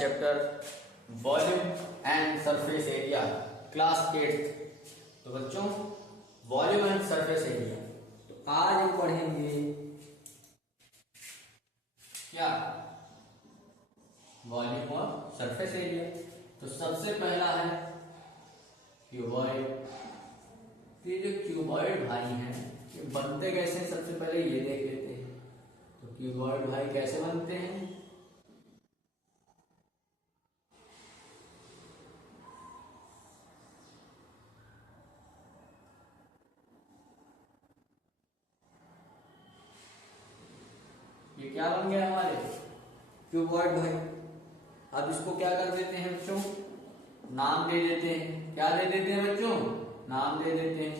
Chapter volume and surface area class 8। तो बच्चों volume and surface area, तो आज हम पढ़ेंगे क्या वॉल्यूम और सरफेस एरिया। तो सबसे पहला है क्यूबॉइड। ये जो क्यूबॉइड भाई हैं ये बनते कैसे हैं, सबसे पहले ये देख लेते हैं। तो क्यूबॉइड भाई कैसे बनते हैं? ये क्या बन गया हमारे क्यूबॉइड भाई। अब इसको क्या कर देते हैं बच्चों, नाम दे देते हैं। क्या दे देते हैं बच्चों? नाम दे देते हैं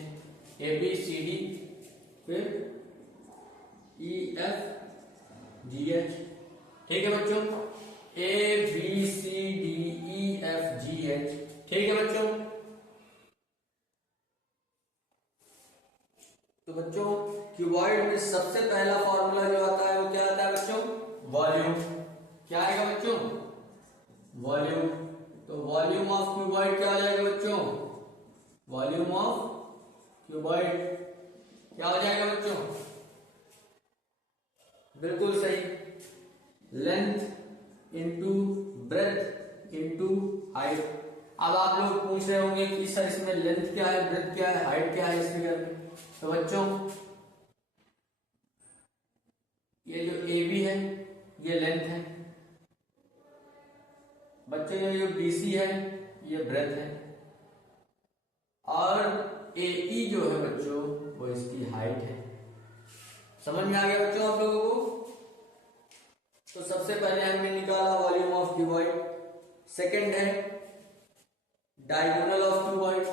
ए बी सी डी, फिर ई एफ जी एच। ठीक है बच्चों, A B C D E F G H. ठीक है बच्चों। तो बच्चों क्यूबॉइड में सबसे पहला फॉर्मूला जो आता है वो क्या आता है बच्चों? वॉल्यूम। क्या आएगा बच्चों? वॉल्यूम। तो वॉल्यूम ऑफ क्यूबॉइड क्या हो जाएगा बच्चों? वॉल्यूम ऑफ क्यूबॉइड क्या हो जाएगा बच्चों? बिल्कुल सही, length into breath into height. अब आप लोग पूछ रहे होंगे कि सर इसमें लेंथ क्या है, ब्रेथ क्या है, हाइट क्या है इस फिगर में। तो बच्चों ये जो ए बी है ये लेंथ है बच्चों, ये जो बी सी है ये ब्रेथ है, और ए ई जो है बच्चों वो इसकी हाइट है। समझ में आ गया बच्चों आप लोगों को? तो सबसे पहले हमने निकाला वॉल्यूम ऑफ क्यूबॉइड। सेकंड है डायगोनल ऑफ क्यूबॉइड।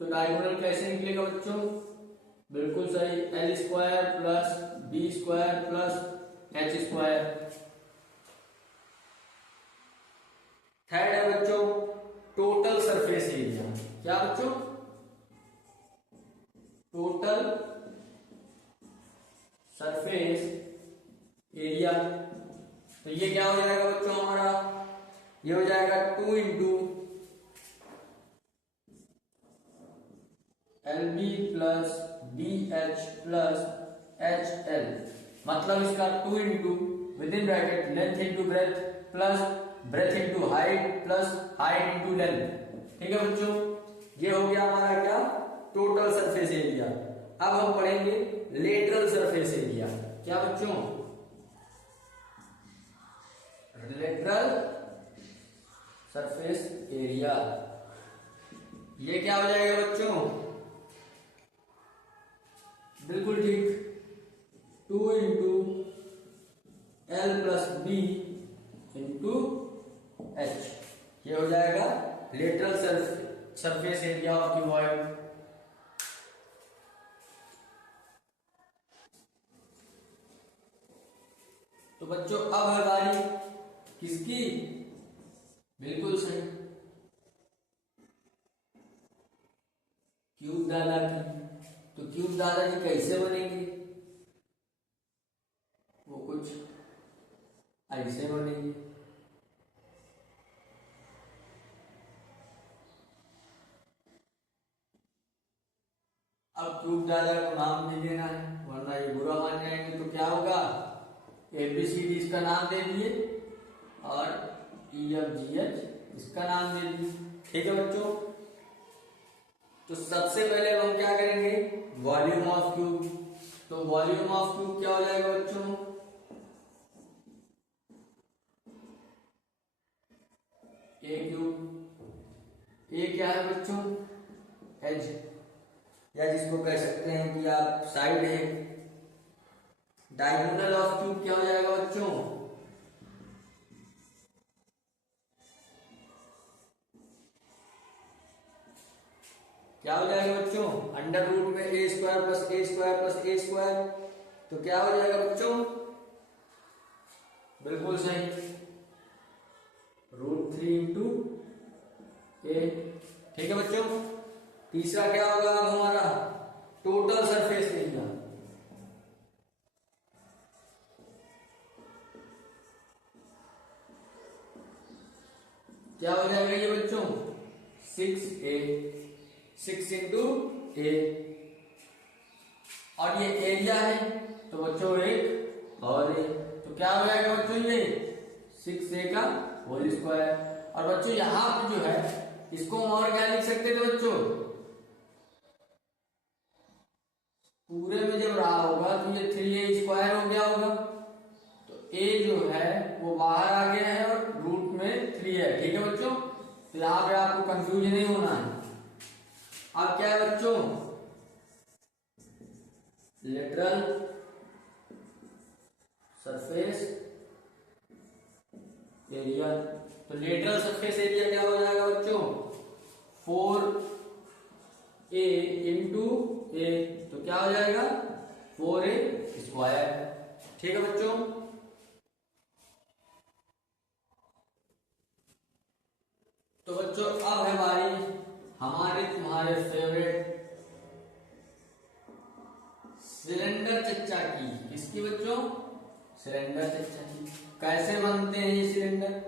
तो डायगोनल कैसे निकलेगा बच्चों? बिल्कुल सही, L square plus B square plus H square. Third है बच्चों टोटल सरफेस एरिया। क्या बच्चों? Total surface area. तो ये क्या हो जाएगा बच्चों हमारा? ये हो जाएगा 2 into L B plus D H plus H L. मतलब इसका 2 into within bracket length into breadth plus breadth into height plus height into length. ठीक है बच्चों, ये हो गया हमारा क्या? Total surface area. अब हम पढ़ेंगे लेटरल सरफेस एरिया। क्या बच्चों? Lateral surface area. ये क्या हो जाएगा बच्चों? बिल्कुल ठीक, 2 into L plus B into H. ये हो जाएगा lateral surface area of cuboid. तो बच्चों अब है बारी किसकी? बिल्कुल सही, क्यूब दादा की। तो क्यूब दादाजी कैसे बनेंगे? वो कुछ ऐसे बनेंगे। अब क्यूब दादा को नाम दे देना है वरना ये बुरा मान जाएंगे। तो क्या होगा? एबीसीडी इसका नाम दे दिए और ई एफ जी एच इसका नाम दे दिए। ठीक है बच्चों, तो सबसे पहले हम क्या करेंगे? Volume of cube. तो वॉल्यूम ऑफ क्यूब क्या हो जाएगा बच्चों? ए क्यूब। ए क्या है बच्चों? एज, या जिसको कह सकते हैं कि आप साइड है। डायगोनल ऑफ क्यूब क्या हो जाएगा बच्चों? क्या हो जाएगा बच्चों? अंडर रूट में ए स्क्वायर प्लस ए स्क्वायर प्लस ए स्क्वायर। तो क्या हो जाएगा बच्चों? बिल्कुल सही, √3 इंटू ए। ठीक है बच्चों, तीसरा क्या होगा अब हमारा? Total surface area. क्या हो जाएगा ये बच्चों? 6a, 6 इंटू ए, और ये एरिया है तो बच्चों एक और ए, तो क्या हो जाएगा बच्चों ये 6a का होल स्क्वायर। और बच्चों यहां पे जो है इसको हम और क्या लिख सकते थे बच्चों? पूरे में जब रहा होगा तो ये 3a स्क्वायर हो गया होगा, तो a जो है वो बाहर आ गया है और रूट में 3 है। ठीक है बच्चों, तो यहां पे आपको कंफ्यूज नहीं होना है। अब क्या है बच्चों? Lateral surface area. तो लेटरल सरफेस एरिया क्या हो जाएगा बच्चों? 4a इंटू ए, तो क्या हो जाएगा 4a स्क्वायर। ठीक है बच्चों, तो बच्चों अब है बारी हमारे तुम्हारे फेवरेट सिलेंडर चच्चा की। किसकी बच्चों? सिलेंडर चच्चा की। कैसे बनते हैं ये सिलेंडर?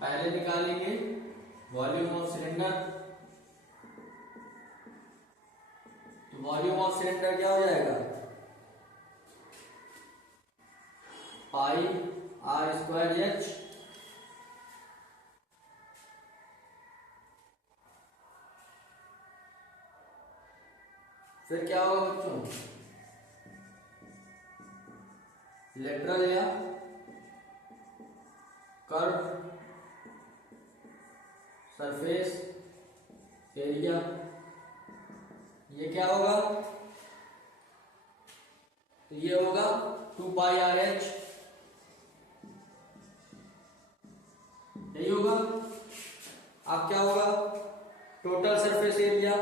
पहले निकालेंगे वॉल्यूम ऑफ सिलेंडर। तो वॉल्यूम ऑफ सिलेंडर क्या हो जाएगा? पाई आर स्क्वायर एच। फिर क्या होगा बच्चों? लेटरल या कर्व सरफेस एरिया, ये क्या होगा? तो ये होगा 2 पाई आर एच, यही होगा। अब क्या होगा? टोटल सरफेस एरिया,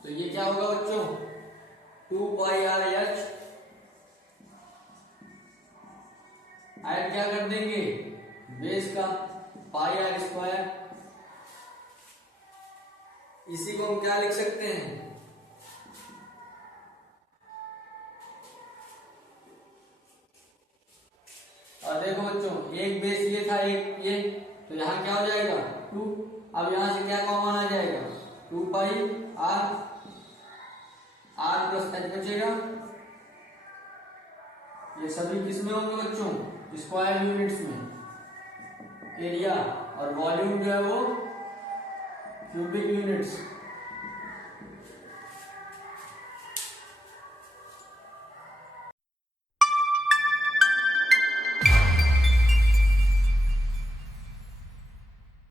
तो ये क्या होगा बच्चों? 2 पाई आर एच, ऐड क्या कर देंगे? बेस का पाई आर स्क्वायर। इसी को हम क्या लिख सकते हैं? और देखो बच्चों, एक बेस ये था, एक ये, तो यहां क्या हो जाएगा 2। अब यहां से क्या कॉमन आ जाएगा? 2 पाई आर, आर प्लस एच बचेगा। ये सभी किस में होंगे बच्चों? स्क्वायर यूनिट्स में। एरिया और वॉल्यूम जो है वो क्यूबिक यूनिट्स।